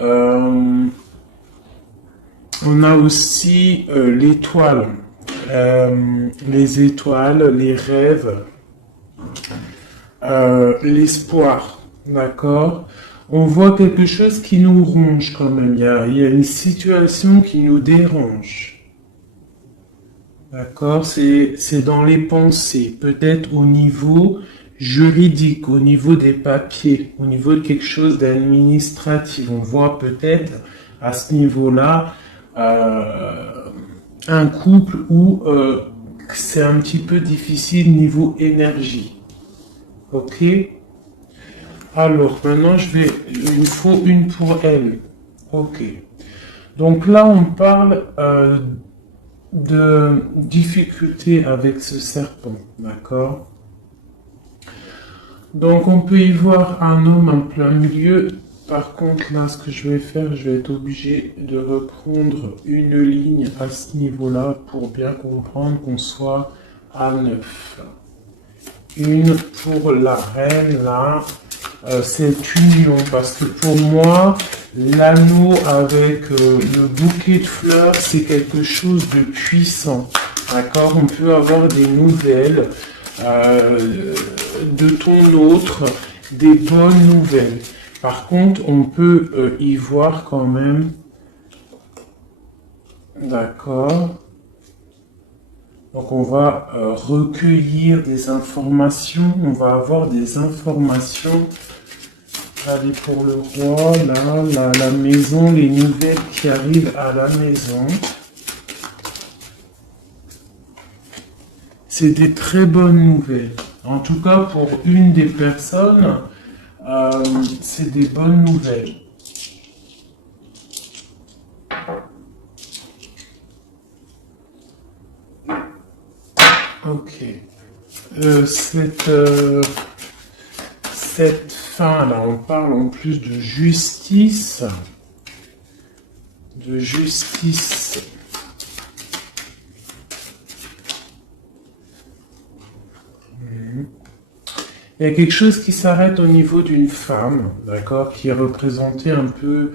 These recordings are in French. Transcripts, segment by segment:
Euh, on a aussi l'étoile, les étoiles, les rêves, l'espoir, d'accord? On voit quelque chose qui nous ronge quand même. Il y a une situation qui nous dérange. D'accord? C'est dans les pensées, peut-être au niveau juridique, au niveau des papiers, au niveau de quelque chose d'administratif. On voit peut-être à ce niveau-là un couple où c'est un petit peu difficile niveau énergie. Ok? Alors, maintenant, il me faut une pour elle. Ok. Donc là, on parle de difficultés avec ce serpent, d'accord? Donc on peut y voir un homme en plein milieu. Par contre, là, ce que je vais faire, je vais être obligé de reprendre une ligne à ce niveau-là pour bien comprendre qu'on soit à 9. Une pour la reine, là, cette union, parce que pour moi, l'anneau avec le bouquet de fleurs, c'est quelque chose de puissant. D'accord? On peut avoir des nouvelles de ton autre, des bonnes nouvelles. Par contre, on peut y voir quand même. D'accord? Donc on va recueillir des informations, on va avoir des informations. Allez, pour le roi, là, la maison, les nouvelles qui arrivent à la maison. C'est des très bonnes nouvelles. En tout cas, pour une des personnes, c'est des bonnes nouvelles. Ok. Cette fin là, on parle en plus de justice. De justice. Il y a quelque chose qui s'arrête au niveau d'une femme, d'accord, qui est représentée un peu,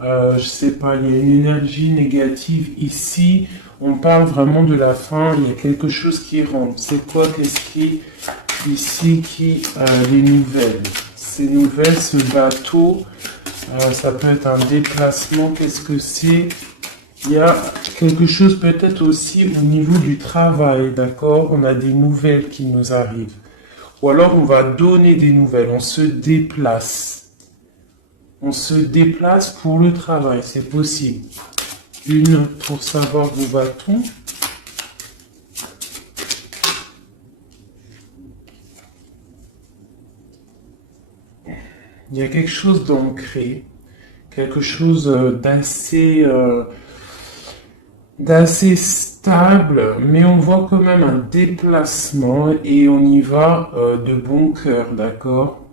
je sais pas, il y a une énergie négative ici. On parle vraiment de la fin, il y a quelque chose qui rentre. C'est quoi, qu'est-ce qui, ici, les nouvelles? Ces nouvelles, ce bateau, ça peut être un déplacement, qu'est-ce que c'est? Il y a quelque chose peut-être aussi au niveau du travail, d'accord? On a des nouvelles qui nous arrivent. Ou alors on va donner des nouvelles, on se déplace. On se déplace pour le travail, c'est possible. Une pour savoir où va-t-on. Il y a quelque chose d'ancré, quelque chose d'assez stable, mais on voit quand même un déplacement et on y va de bon cœur, d'accord?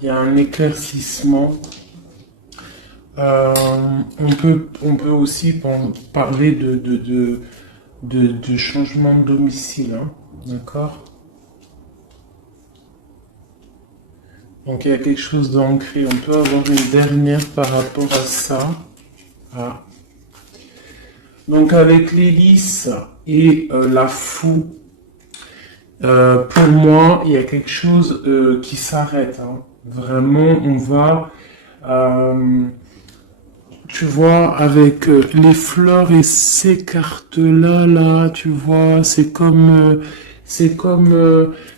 Il y a un éclaircissement. On peut aussi parler de changement de domicile, hein, d'accord? Donc il y a quelque chose d'ancré. On peut avoir une dernière par rapport à ça. Ah. Donc avec l'hélice et la foue, pour moi, il y a quelque chose qui s'arrête, hein. Vraiment, on va, tu vois, avec les fleurs et ces cartes-là, là, tu vois, tu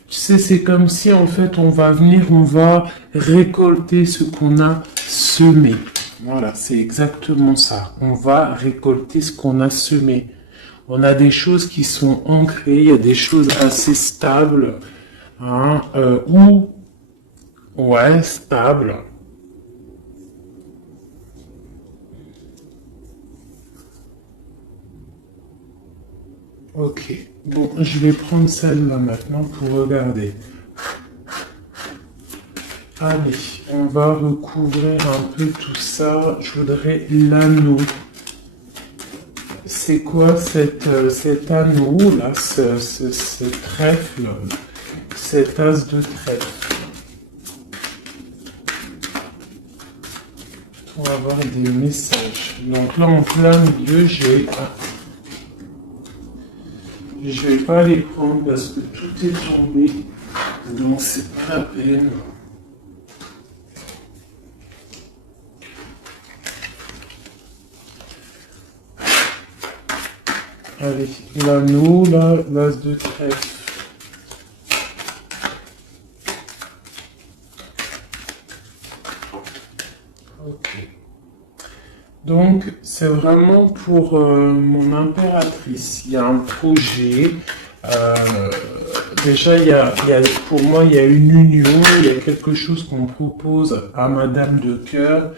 sais, c'est comme si en fait on va venir, on va récolter ce qu'on a semé. Voilà, c'est exactement ça. On va récolter ce qu'on a semé. On a des choses qui sont ancrées, il y a des choses assez stables, hein, ouais, stables. Ok, bon, je vais prendre celle-là maintenant pour regarder. Allez, on va recouvrir un peu tout ça. Je voudrais l'anneau. C'est quoi cet anneau là, ce trèfle, cet as de trèfle? pour avoir des messages. Donc là, en plein milieu, j'ai... Je vais pas les prendre parce que tout est tombé. Donc c'est pas la peine. Allez, l'anneau, là, l'as de trèfle. Ok. Donc, c'est vraiment pour mon impératrice. Il y a un projet. Déjà, pour moi, il y a une union. Il y a quelque chose qu'on propose à Madame de Cœur.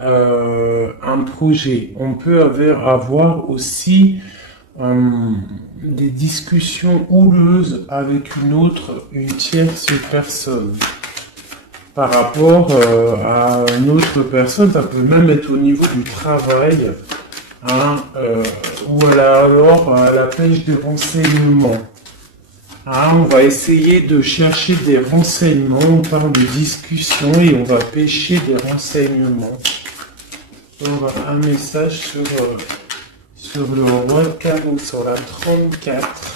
Un projet. On peut avoir aussi des discussions houleuses avec une tierce personne. Par rapport à une autre personne, ça peut même être au niveau du travail, hein, ou alors à la pêche de renseignements. Hein, on va essayer de chercher des renseignements, on parle de discussion et on va pêcher des renseignements. On va un message sur le roi de carreau, sur la 34.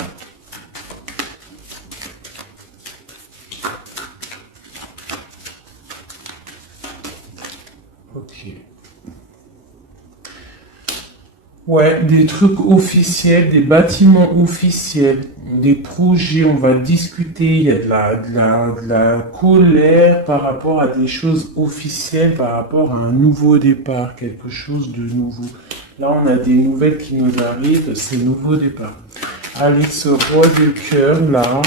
Ok. Ouais, des trucs officiels, des bâtiments officiels, des projets, on va discuter, il y a de la colère par rapport à des choses officielles, par rapport à un nouveau départ, quelque chose de nouveau. Là, on a des nouvelles qui nous arrivent, c'est nouveau départ. Allez, ce roi de cœur, là,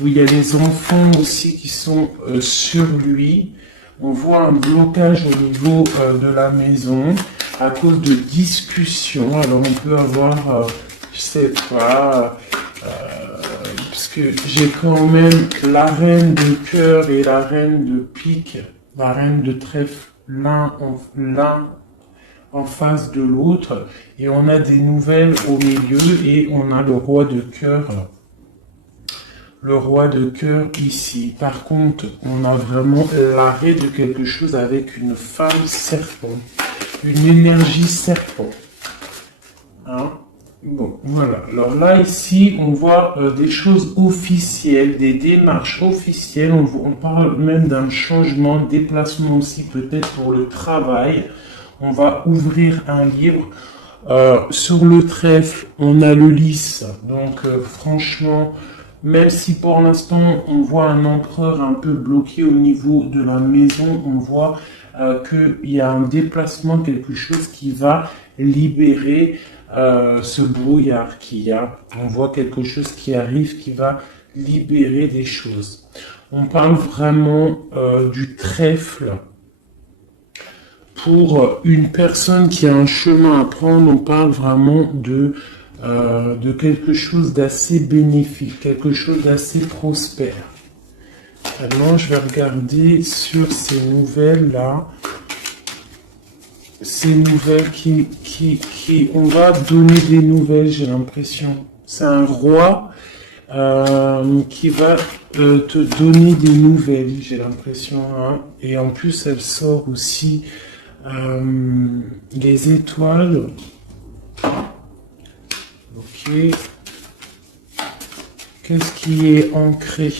où il y a les enfants aussi qui sont sur lui. On voit un blocage au niveau de la maison à cause de discussions. Alors on peut avoir, je sais pas, parce que j'ai quand même la reine de cœur et la reine de pique, la reine de trèfle, l'un en face de l'autre. Et on a des nouvelles au milieu et on a le roi de cœur. Le roi de cœur ici. Par contre, on a vraiment l'arrêt de quelque chose avec une femme serpent. Une énergie serpent. Hein? Bon, voilà. Alors là, ici, on voit des choses officielles, des démarches officielles. On parle même d'un changement, de déplacement aussi, peut-être pour le travail. On va ouvrir un livre. Sur le trèfle, on a le lys. Donc, franchement... Même si pour l'instant on voit un empereur un peu bloqué au niveau de la maison, on voit qu'il y a un déplacement, quelque chose qui va libérer ce brouillard qu'il y a. On voit quelque chose qui arrive qui va libérer des choses. On parle vraiment du trèfle. Pour une personne qui a un chemin à prendre, on parle vraiment de quelque chose d'assez bénéfique, quelque chose d'assez prospère. Maintenant, je vais regarder sur ces nouvelles-là. Ces nouvelles on va donner des nouvelles, j'ai l'impression. C'est un roi qui va te donner des nouvelles, j'ai l'impression. Hein. Et en plus, elle sort aussi les étoiles. Ok. Qu'est-ce qui est ancré?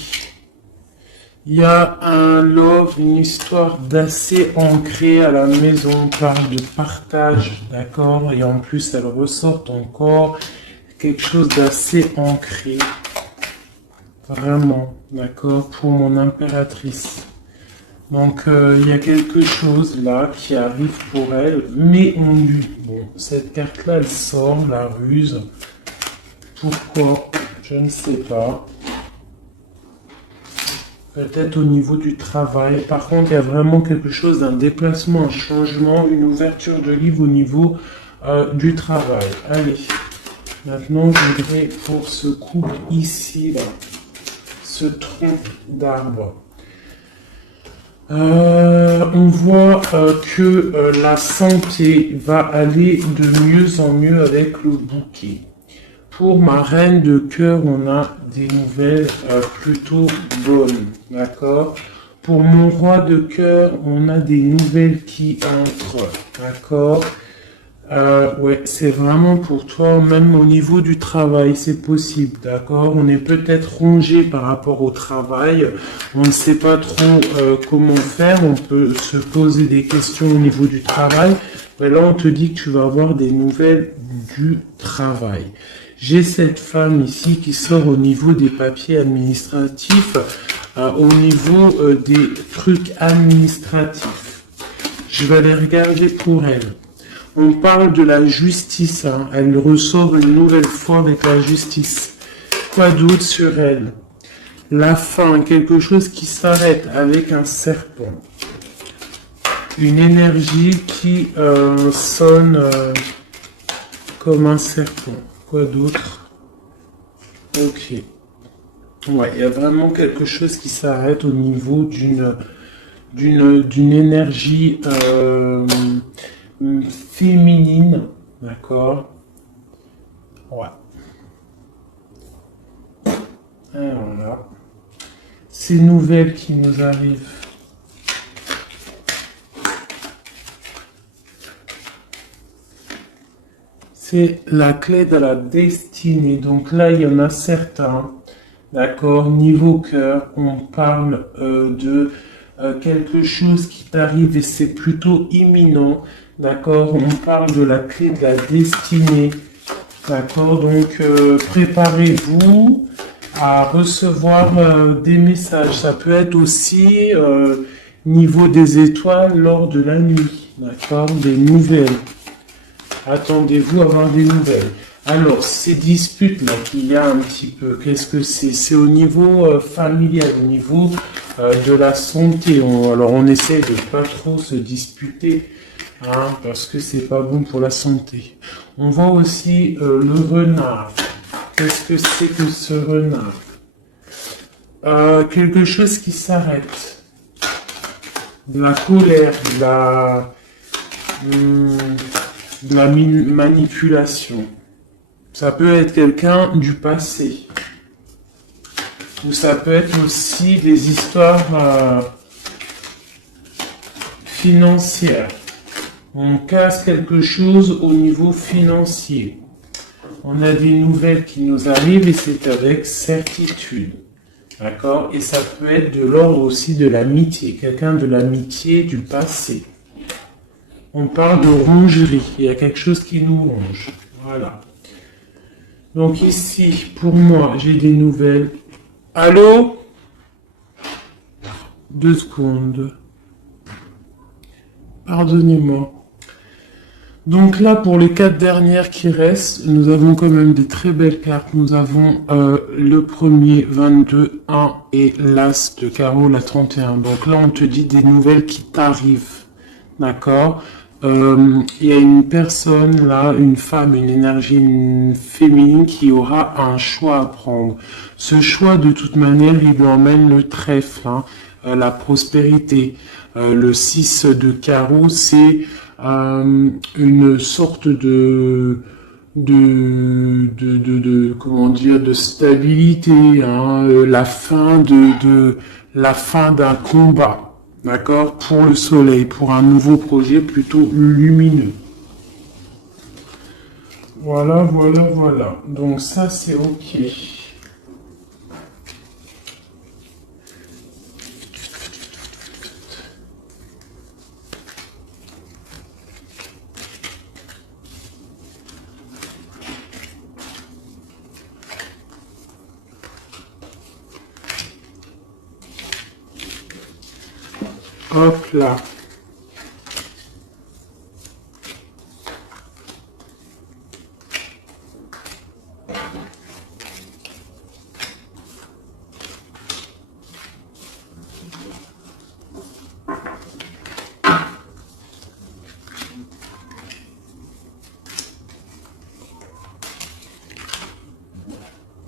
Il y a un love, une histoire d'assez ancrée à la maison. On parle de partage, d'accord? Et en plus, elle ressort encore quelque chose d'assez ancré. Vraiment, d'accord? Pour mon impératrice. Donc, il y a quelque chose là qui arrive pour elle, mais on lui... Bon, cette carte-là, elle sort, la ruse. Pourquoi? Je ne sais pas. Peut-être au niveau du travail. Par contre, il y a vraiment quelque chose d'un déplacement, un changement, une ouverture de livre au niveau du travail. Allez. Maintenant, je voudrais pour ce couple ici, là, ce tronc d'arbre. On voit que la santé va aller de mieux en mieux avec le bouquet. Pour ma reine de cœur, on a des nouvelles plutôt bonnes, d'accord? Pour mon roi de cœur, on a des nouvelles qui entrent, d'accord? Ouais, c'est vraiment pour toi, même au niveau du travail, c'est possible, d'accord? On est peut-être rongé par rapport au travail, on ne sait pas trop comment faire, on peut se poser des questions au niveau du travail, mais là on te dit que tu vas avoir des nouvelles du travail. J'ai cette femme ici qui sort au niveau des papiers administratifs, au niveau des trucs administratifs. Je vais les regarder pour elle. On parle de la justice, hein. Elle ressort une nouvelle fois avec la justice. Quoi d'autre sur elle? La fin, quelque chose qui s'arrête avec un serpent. Une énergie qui sonne comme un serpent. Quoi d'autre? Ok. Ouais, il y a vraiment quelque chose qui s'arrête au niveau d'une énergie féminine, d'accord? Ouais. Alors là, ces nouvelles qui nous arrivent. C'est la clé de la destinée. Donc là, il y en a certains, d'accord? Niveau cœur, on parle de quelque chose qui t'arrive et c'est plutôt imminent, d'accord? On parle de la clé de la destinée, d'accord? Donc préparez-vous à recevoir des messages. Ça peut être aussi niveau des étoiles lors de la nuit, d'accord? Des nouvelles. Attendez-vous à avoir des nouvelles. Alors, ces disputes-là qu'il y a un petit peu, qu'est-ce que c'est? C'est au niveau familial, au niveau de la santé. Alors, on essaie de pas trop se disputer, hein, parce que c'est pas bon pour la santé. On voit aussi le renard. Qu'est-ce que c'est que ce renard? Quelque chose qui s'arrête. De la colère, de la manipulation. Ça peut être quelqu'un du passé. Ou ça peut être aussi des histoires financières. On casse quelque chose au niveau financier. On a des nouvelles qui nous arrivent et c'est avec certitude. D'accord? Et ça peut être de l'ordre aussi de l'amitié. Quelqu'un de l'amitié du passé. On parle de rongerie. Il y a quelque chose qui nous ronge. Voilà. Donc ici, pour moi, j'ai des nouvelles. Allô? 2 secondes. Pardonnez-moi. Donc là, pour les 4 dernières qui restent, nous avons quand même des très belles cartes. Nous avons le premier, 22, 1 et l'As de carreau, la 31. Donc là, on te dit des nouvelles qui t'arrivent. D'accord? Il y a une personne là, une femme, une énergie féminine qui aura un choix à prendre. Ce choix, de toute manière, il lui emmène le trèfle, hein, la prospérité. Le 6 de carreau, c'est une sorte comment dire, de stabilité, hein, la fin la fin d'un combat. D'accord? Pour le soleil, pour un nouveau projet plutôt lumineux. Voilà, voilà, voilà. Donc ça, c'est OK. Hop là.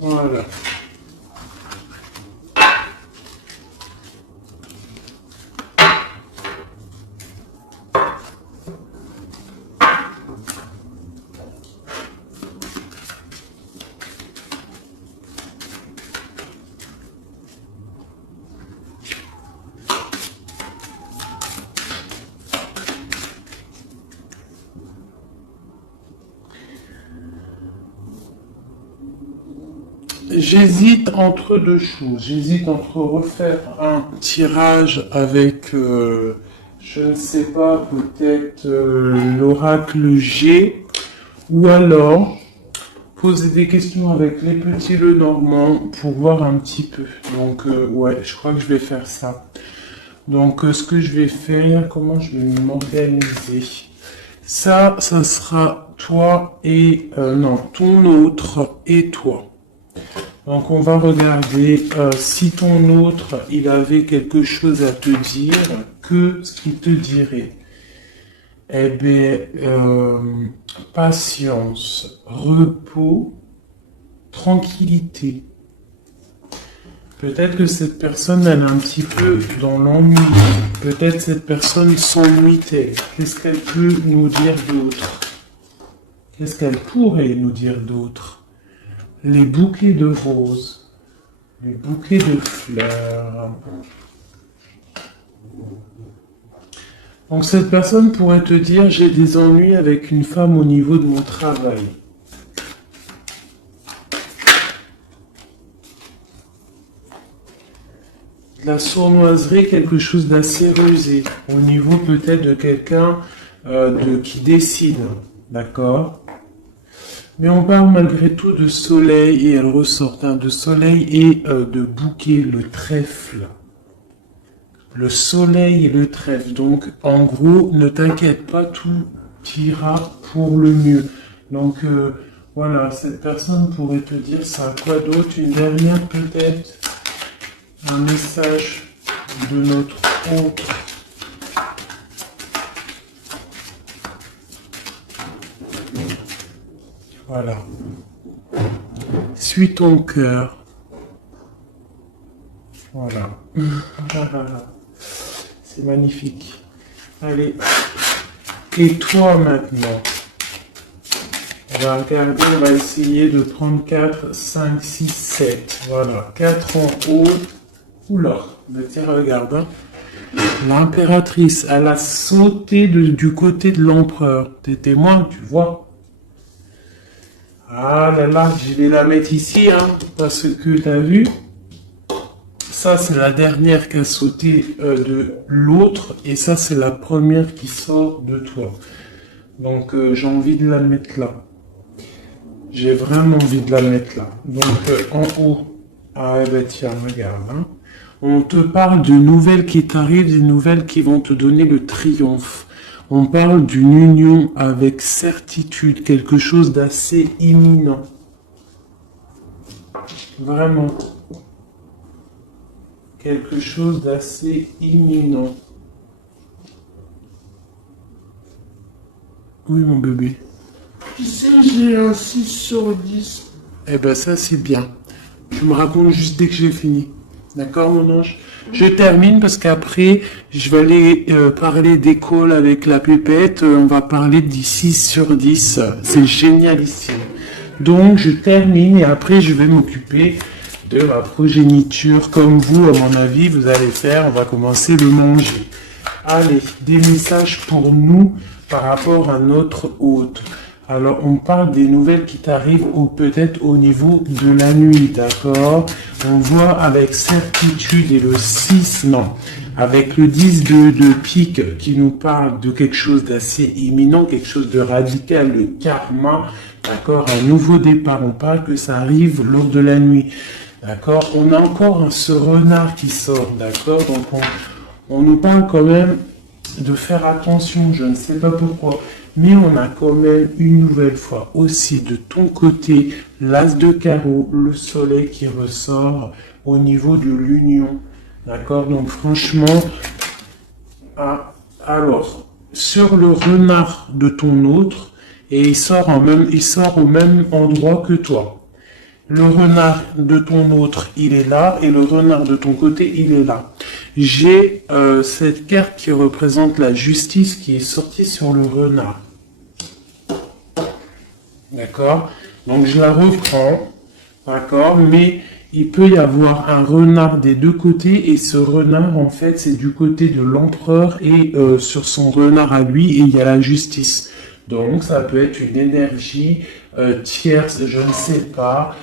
Voilà. j'hésite entre deux choses. J'hésite entre refaire un tirage avec, je ne sais pas, peut-être l'oracle G, ou alors poser des questions avec les petits Lenormand pour voir un petit peu. Donc, ouais, je crois que je vais faire ça. Donc, ce que je vais faire, comment je vais m'organiser? Ça sera toi et... non, ton autre et toi. Donc, on va regarder si ton autre, il avait quelque chose à te dire, que ce qu'il te dirait. Eh bien, patience, repos, tranquillité. Peut-être que cette personne, elle est un petit peu dans l'ennui. Peut-être cette personne s'ennuie-t-elle. Qu'est-ce qu'elle peut nous dire d'autre? Qu'est-ce qu'elle pourrait nous dire d'autre? Les bouquets de roses, les bouquets de fleurs. Donc cette personne pourrait te dire, j'ai des ennuis avec une femme au niveau de mon travail. La sournoiserie, quelque chose d'assez rusé, au niveau peut-être de quelqu'un qui dessine, d'accord? Mais on parle malgré tout de soleil, et elle ressort, hein, de soleil et de bouquet, le trèfle. Le soleil et le trèfle. Donc, en gros, ne t'inquiète pas, tout ira pour le mieux. Donc, voilà, cette personne pourrait te dire ça. Quoi d'autre? Une dernière peut-être? Un message de notre hôte. Voilà. Suis ton cœur. Voilà. C'est magnifique. Allez. Et toi maintenant? On va regarder, on va essayer de prendre 4, 5, 6, 7. Voilà. 4 en haut. Oula. Tiens, regarde. Hein. L'impératrice, elle a sauté du côté de l'empereur. T'es témoin, tu vois. Ah là là, je vais la mettre ici, hein, parce que t'as vu, ça c'est la dernière qui a sauté de l'autre, et ça c'est la première qui sort de toi. Donc j'ai envie de la mettre là. J'ai vraiment envie de la mettre là. Donc en haut, ah ben tiens, regarde, hein. On te parle de nouvelles qui t'arrivent, des nouvelles qui vont te donner le triomphe. On parle d'une union avec certitude, quelque chose d'assez imminent. Vraiment. Quelque chose d'assez imminent. Oui, mon bébé. Tu sais, j'ai un 6 sur 10. Eh ben ça, c'est bien. Tu me racontes juste dès que j'ai fini. D'accord, mon ange? Je termine parce qu'après, je vais aller parler d'école avec la pépette. On va parler du 6 sur 10. C'est génialissime. Donc, je termine et après, je vais m'occuper de ma progéniture. Comme vous, à mon avis, vous allez faire. On va commencer le manger. Allez, des messages pour nous par rapport à notre hôte. Alors, on parle des nouvelles qui t'arrivent ou peut-être au niveau de la nuit, d'accord? On voit avec certitude et le 6, non. Avec le 10 de pique qui nous parle de quelque chose d'assez imminent, quelque chose de radical, le karma, d'accord? Un nouveau départ. On parle que ça arrive lors de la nuit, d'accord? On a encore ce renard qui sort, d'accord? Donc, on nous parle quand même de faire attention, je ne sais pas pourquoi. Mais on a quand même une nouvelle fois aussi de ton côté l'as de carreau, le soleil qui ressort au niveau de l'union. D'accord? Donc franchement, alors, sur le renard de ton autre, et il sort au même endroit que toi. Le renard de ton autre, il est là, et le renard de ton côté, il est là. J'ai cette carte qui représente la justice qui est sortie sur le renard. D'accord? Donc je la reprends, d'accord? Mais il peut y avoir un renard des deux côtés, et ce renard, en fait, c'est du côté de l'empereur, et sur son renard à lui, et il y a la justice. Donc ça peut être une énergie tierce, je ne sais pas.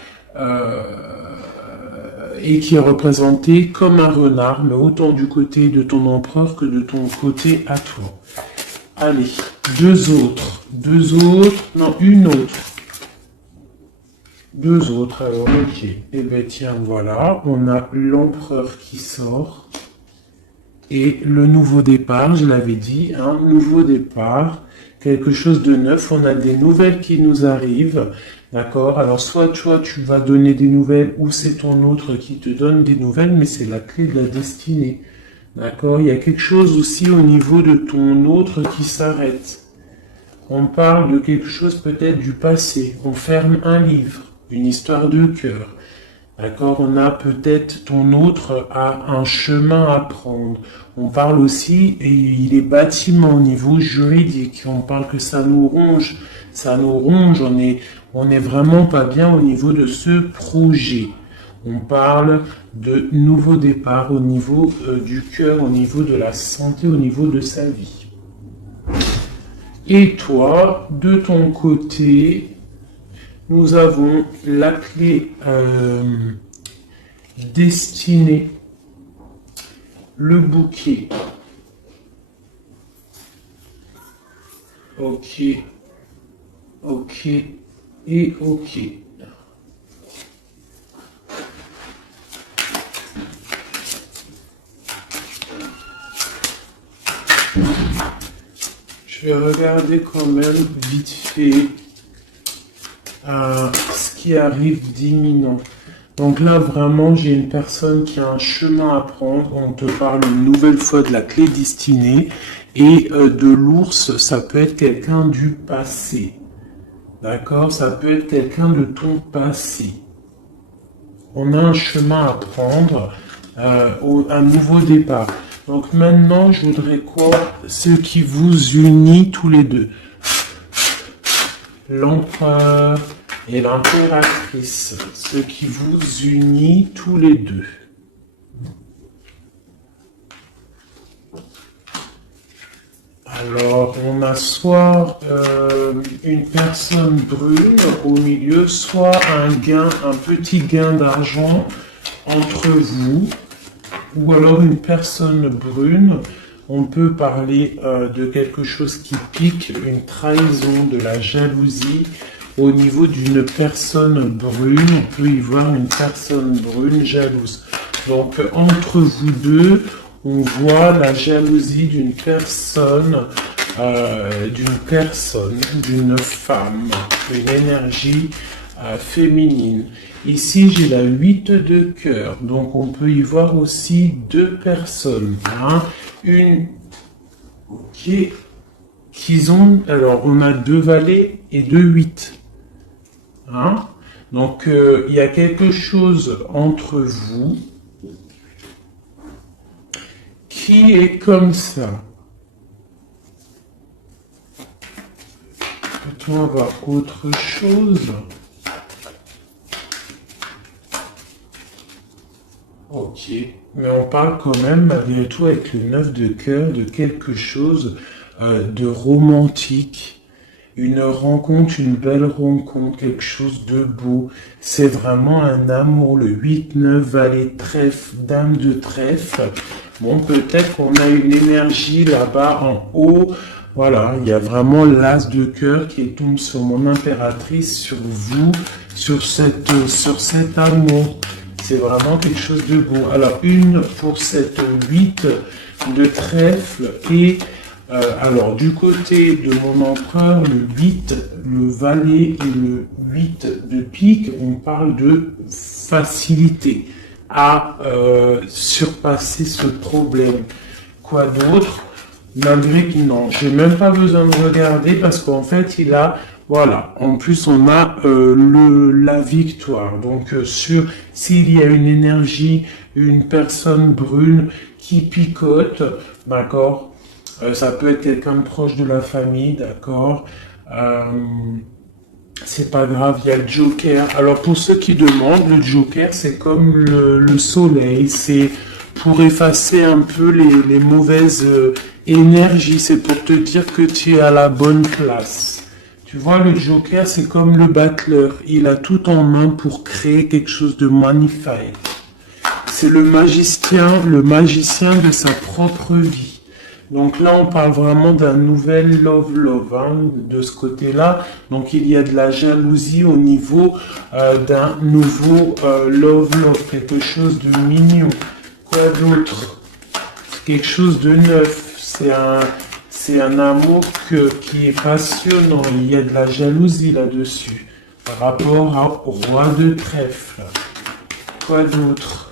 et qui est représenté comme un renard, mais autant du côté de ton empereur que de ton côté à toi. Allez, deux autres, non, une autre. Deux autres, alors ok. Eh bien tiens, voilà, on a l'empereur qui sort. Et le nouveau départ, je l'avais dit, un nouveau départ, quelque chose de neuf, on a des nouvelles qui nous arrivent, d'accord? Alors soit toi tu vas donner des nouvelles ou c'est ton autre qui te donne des nouvelles, mais c'est la clé de la destinée, d'accord? Il y a quelque chose aussi au niveau de ton autre qui s'arrête. On parle de quelque chose peut-être du passé, on ferme un livre, une histoire de cœur. D'accord, on a peut-être ton autre a un chemin à prendre. On parle aussi, et il est bâtiment au niveau juridique. On parle que ça nous ronge, on est vraiment pas bien au niveau de ce projet. On parle de nouveau départ au niveau du cœur, au niveau de la santé, au niveau de sa vie. Et toi, de ton côté, nous avons la clé destinée, le bouquet. Ok, ok et ok. Je vais regarder quand même vite fait ce qui arrive d'imminent. Donc là, vraiment, j'ai une personne qui a un chemin à prendre. On te parle une nouvelle fois de la clé destinée. Et de l'ours, ça peut être quelqu'un du passé. D'accord? Ça peut être quelqu'un de ton passé. On a un chemin à prendre, un nouveau départ. Donc maintenant, je voudrais quoi? Ce qui vous unit tous les deux. L'empereur et l'impératrice, ce qui vous unit tous les deux. Alors, on a soit une personne brune au milieu, soit un petit gain d'argent entre vous, ou alors une personne brune. On peut parler de quelque chose qui pique, une trahison, de la jalousie. Au niveau d'une personne brune, on peut y voir une personne brune jalouse. Donc, entre vous deux, on voit la jalousie d'une personne, d'une femme, une énergie féminine. Ici, j'ai la 8 de cœur, donc on peut y voir aussi deux personnes. Hein. Une qui ont, alors on a deux valets et deux 8. Hein. Donc il y a quelque chose entre vous qui est comme ça. Peut-on avoir autre chose? Ok, mais on parle quand même malgré tout avec le 9 de cœur de quelque chose de romantique, une rencontre, une belle rencontre, quelque chose de beau. C'est vraiment un amour, le 8-9, valet trèfle, dame de trèfle. Bon, peut-être qu'on a une énergie là-bas en haut. Voilà, il y a vraiment l'as de cœur qui tombe sur mon impératrice, sur vous, sur cet amour. C'est vraiment quelque chose de beau. Alors, une pour cette 8 de trèfle et alors du côté de mon empereur, le 8, le valet et le 8 de pique, on parle de facilité à surpasser ce problème. Quoi d'autre? Malgré que non, j'ai même pas besoin de regarder parce qu'en fait, il a, voilà, en plus on a la victoire. Donc s'il y a une énergie, une personne brune qui picote, d'accord, ça peut être quelqu'un de proche de la famille, d'accord. C'est pas grave, il y a le Joker. Alors pour ceux qui demandent, le Joker c'est comme le soleil, c'est pour effacer un peu les mauvaises énergies, c'est pour te dire que tu es à la bonne place. Tu vois, le Joker c'est comme le battleur, il a tout en main pour créer quelque chose de magnifique. c'est le magicien de sa propre vie. Donc là, on parle vraiment d'un nouvel love, hein, de ce côté-là. Donc il y a de la jalousie au niveau d'un nouveau love, quelque chose de mignon. Quoi d'autre? Quelque chose de neuf. C'est un amour qui est passionnant. Il y a de la jalousie là-dessus. Par rapport au roi de trèfle. Quoi d'autre?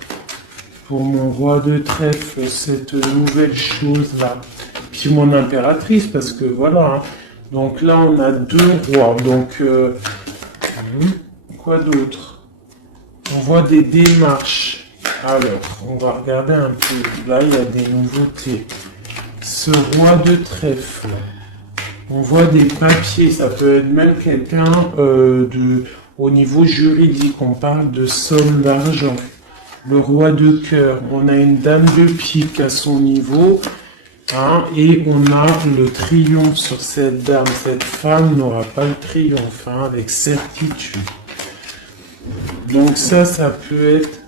Pour mon roi de trèfle, cette nouvelle chose-là. Puis mon impératrice, parce que voilà. Hein. Donc là, on a deux rois. Donc, quoi d'autre? On voit des démarches. Alors, on va regarder un peu. Là, il y a des nouveautés. Ce roi de trèfle. On voit des papiers. Ça peut être même quelqu'un au niveau juridique. On parle de somme d'argent. Le roi de cœur, on a une dame de pique à son niveau, hein, et on a le triomphe sur cette dame. Cette femme n'aura pas le triomphe, hein, avec certitude. Donc ça peut être,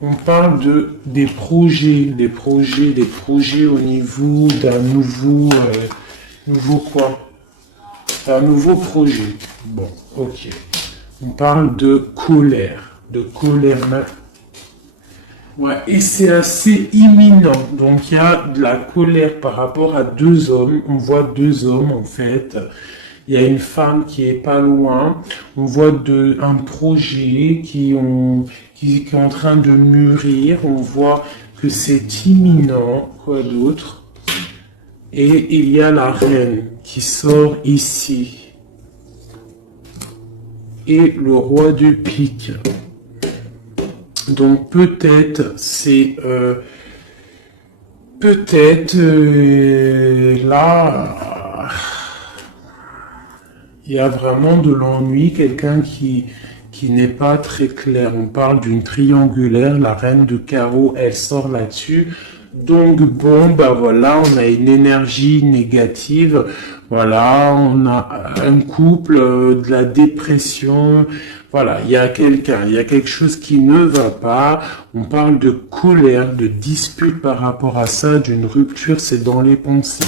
on parle des projets au niveau d'un nouveau quoi? Un nouveau projet. Bon, ok. On parle de colère. Ouais, et c'est assez imminent. Donc il y a de la colère par rapport à deux hommes. On voit deux hommes en fait. Il y a une femme qui est pas loin. On voit un projet qui est en train de mûrir. On voit que c'est imminent. Quoi d'autre? Et il y a la reine qui sort ici. Et le roi de pique. Donc peut-être là il y a vraiment de l'ennui, quelqu'un qui n'est pas très clair. On parle d'une triangulaire, la reine de carreau, elle sort là-dessus. Donc bon, bah voilà, on a une énergie négative. Voilà, on a un couple, de la dépression. Voilà, il y a quelque chose qui ne va pas. On parle de colère, de dispute par rapport à ça, d'une rupture, c'est dans les pensées.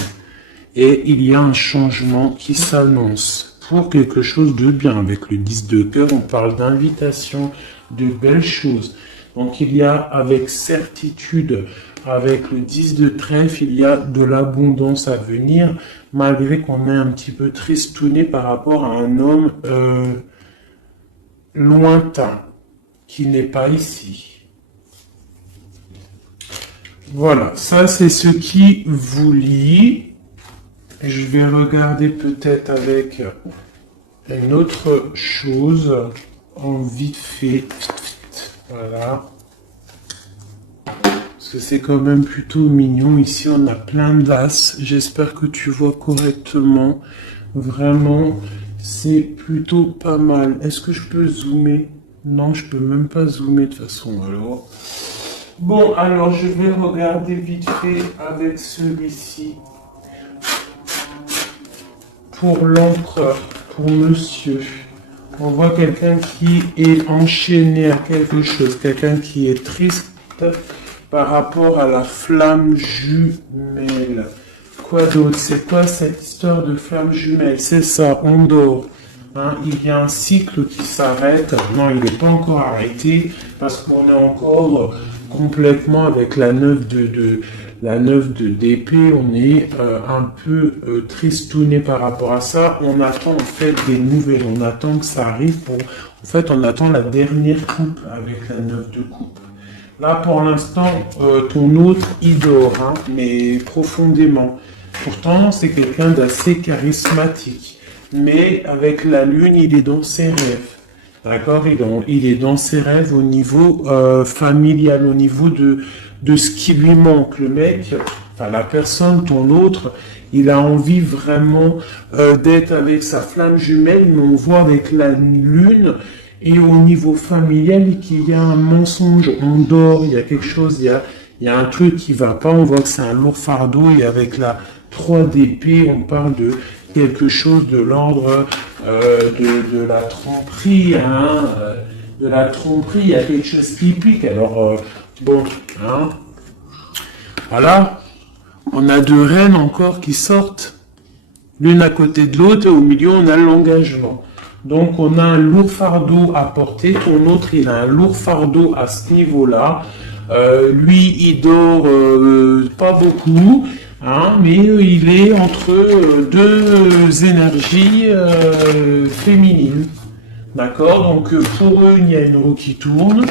Et il y a un changement qui s'annonce pour quelque chose de bien. Avec le 10 de cœur, on parle d'invitation, de belles choses. Donc il y a avec certitude, avec le 10 de trèfle, il y a de l'abondance à venir, malgré qu'on est un petit peu tristouné par rapport à un homme lointain, qui n'est pas ici. Voilà, ça c'est ce qui vous lie. Je vais regarder peut-être avec une autre chose en vite fait. Voilà. Parce que c'est quand même plutôt mignon. Ici, on a plein d'as. J'espère que tu vois correctement. Vraiment, c'est plutôt pas mal. Est-ce que je peux zoomer? Non, je peux même pas zoomer de toute façon. Alors, bon, alors je vais regarder vite fait avec celui-ci. Pour l'empereur, pour monsieur. On voit quelqu'un qui est enchaîné à quelque chose, quelqu'un qui est triste par rapport à la flamme jumelle. Quoi d'autre? C'est quoi cette histoire de flamme jumelle? C'est ça, on dort. Hein, il y a un cycle qui s'arrête. Non, il n'est pas encore arrêté parce qu'on est encore complètement avec la 9 d'épée. On est un peu tristouné par rapport à ça. On attend en fait des nouvelles. On attend que ça arrive. En fait, on attend la dernière coupe avec la 9 de coupe. Là, pour l'instant, ton autre, il dort, hein, mais profondément. Pourtant, c'est quelqu'un d'assez charismatique. Mais avec la lune, il est dans ses rêves. D'accord? Il est dans ses rêves au niveau familial, au niveau de ce qui lui manque. Le mec, enfin la personne, ton autre, il a envie vraiment d'être avec sa flamme jumelle, mais on voit avec la lune et au niveau familial qu'il y a un mensonge. On dort, il y a quelque chose, il y a un truc qui va pas. On voit que c'est un lourd fardeau et avec la 3 d'épée, on parle de quelque chose de l'ordre de la tromperie, hein, de la tromperie, il y a quelque chose qui pique. Alors, Bon, hein. Voilà. On a deux reines encore qui sortent. L'une à côté de l'autre, et au milieu, on a l'engagement. Donc, on a un lourd fardeau à porter. Ton autre, il a un lourd fardeau à ce niveau-là. Lui, il dort pas beaucoup, hein, mais il est entre deux énergies féminines. D'accord? Donc, pour eux, il y a une roue qui tourne.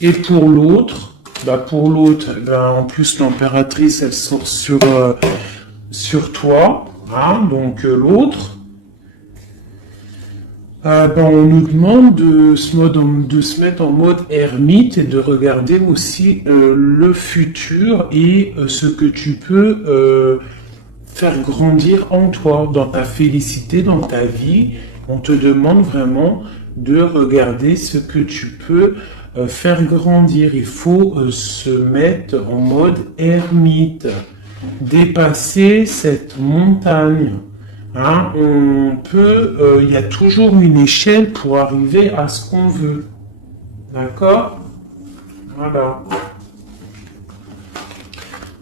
Et pour l'autre, en plus, l'impératrice, elle sort sur toi. Hein, donc, l'autre. On nous demande de se mettre en mode ermite et de regarder aussi le futur et ce que tu peux faire grandir en toi, dans ta félicité, dans ta vie. On te demande vraiment de regarder ce que tu peux faire grandir. Il faut se mettre en mode ermite, dépasser cette montagne. Hein, il y a toujours une échelle pour arriver à ce qu'on veut. D'accord? Voilà.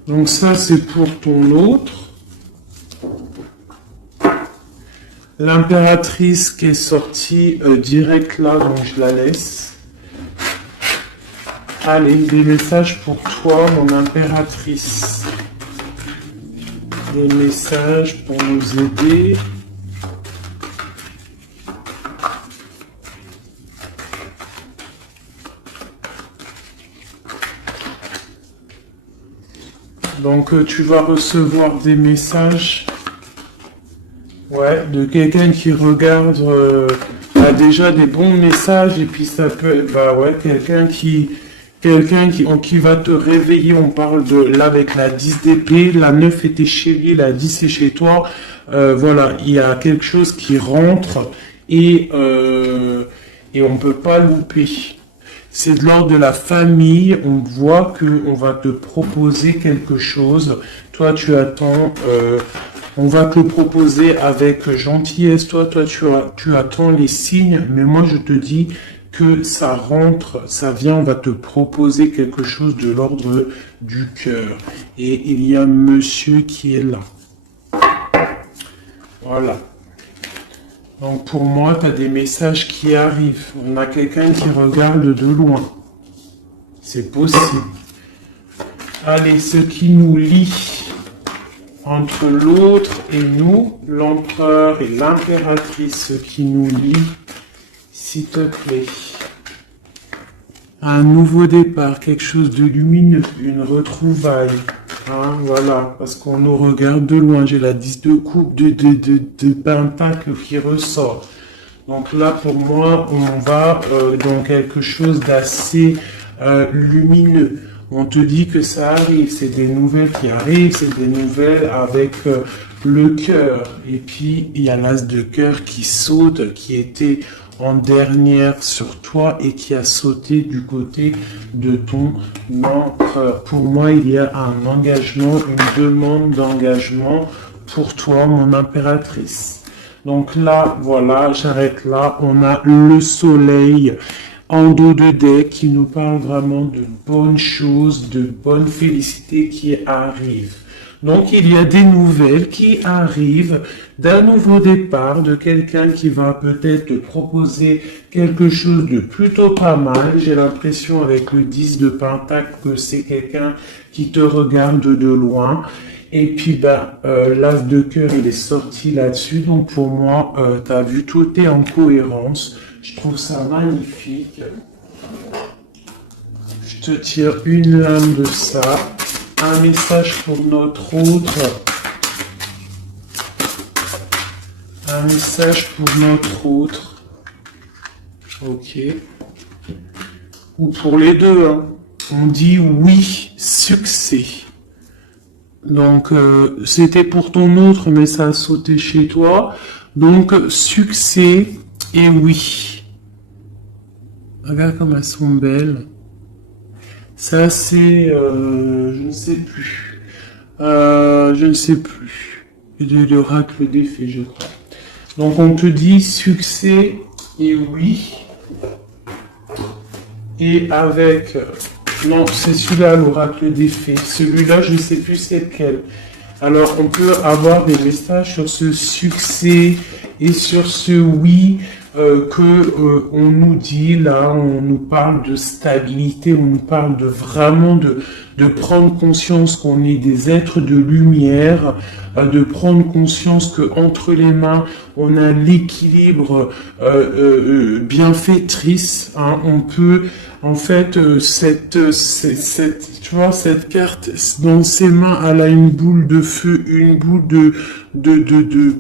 Donc ça, c'est pour ton autre. L'impératrice qui est sortie direct là, donc je la laisse. Allez, des messages pour toi, mon impératrice. Des messages pour nous aider. Donc tu vas recevoir des messages, ouais, de quelqu'un qui regarde, a déjà des bons messages, et puis ça peut, quelqu'un qui va te réveiller. On parle de, là, avec la 10 d'épée, la 9 était chez lui, la 10 est chez toi. Voilà, il y a quelque chose qui rentre et on peut pas louper. C'est de l'ordre de la famille. On voit qu'on va te proposer quelque chose. Toi, tu attends, on va te le proposer avec gentillesse. Toi, tu attends les signes, mais moi, je te dis que ça rentre, ça vient, on va te proposer quelque chose de l'ordre du cœur. Et il y a monsieur qui est là. Voilà. Donc pour moi, tu as des messages qui arrivent. On a quelqu'un qui regarde de loin. C'est possible. Allez, ce qui nous lie entre l'autre et nous, l'empereur et l'impératrice, ce qui nous lie, s'il te plaît. Un nouveau départ, quelque chose de lumineux, une retrouvaille. Hein, voilà, parce qu'on nous regarde de loin. J'ai la 10 de coupe, de pentacle qui ressort. Donc là, pour moi, on va dans quelque chose d'assez lumineux. On te dit que ça arrive, c'est des nouvelles qui arrivent, c'est des nouvelles avec le cœur. Et puis, il y a l'as de cœur qui saute, qui était en dernière sur toi et qui a sauté du côté de ton empereur. Pour moi, il y a un engagement, une demande d'engagement pour toi, mon impératrice. Donc là, voilà, j'arrête là. On a le soleil en dos de deck qui nous parle vraiment de bonnes choses, de bonnes félicités qui arrivent. Donc il y a des nouvelles qui arrivent d'un nouveau départ, de quelqu'un qui va peut-être te proposer quelque chose de plutôt pas mal. J'ai l'impression avec le 10 de pentacle que c'est quelqu'un qui te regarde de loin. Et puis l'as de cœur, il est sorti là-dessus. Donc pour moi, tu as vu, tout est en cohérence. Je trouve ça magnifique. Je te tire une lame de ça. Un message pour notre autre. Un message pour notre autre. Ok. Ou pour les deux. Hein. On dit oui, succès. Donc, c'était pour ton autre, mais ça a sauté chez toi. Donc, succès et oui. Regarde comme elles sont belles. Ça, c'est... je ne sais plus. Je ne sais plus. De l'oracle des fées, je crois. Donc, on te dit succès et oui. Et avec Non, c'est celui-là, l'oracle des fées. Celui-là, je ne sais plus c'est lequel. Alors, on peut avoir des messages sur ce succès et sur ce oui on nous dit là, on nous parle de stabilité, on nous parle de vraiment de prendre conscience qu'on est des êtres de lumière, de prendre conscience que entre les mains on a l'équilibre bienfaitrice. Hein, on peut en fait tu vois cette carte dans ses mains, elle a une boule de feu, une boule de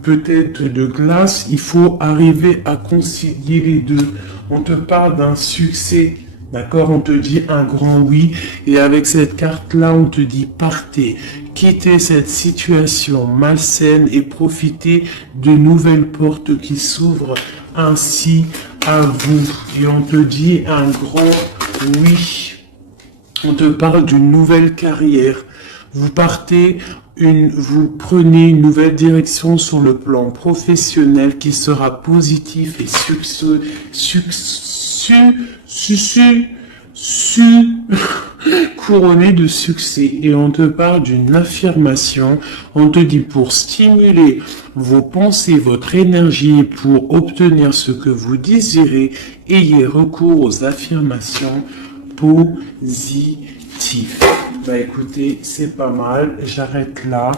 peut-être de glace. Il faut arriver à concilier les deux. On te parle d'un succès. D'accord, on te dit un grand oui, et avec cette carte-là, on te dit partez, quittez cette situation malsaine et profitez de nouvelles portes qui s'ouvrent ainsi à vous. Et on te dit un grand oui. On te parle d'une nouvelle carrière. Vous prenez une nouvelle direction sur le plan professionnel qui sera positif et couronné de succès. Et on te parle d'une affirmation. On te dit pour stimuler vos pensées, votre énergie, pour obtenir ce que vous désirez, ayez recours aux affirmations positives. Bah écoutez, c'est pas mal, j'arrête là.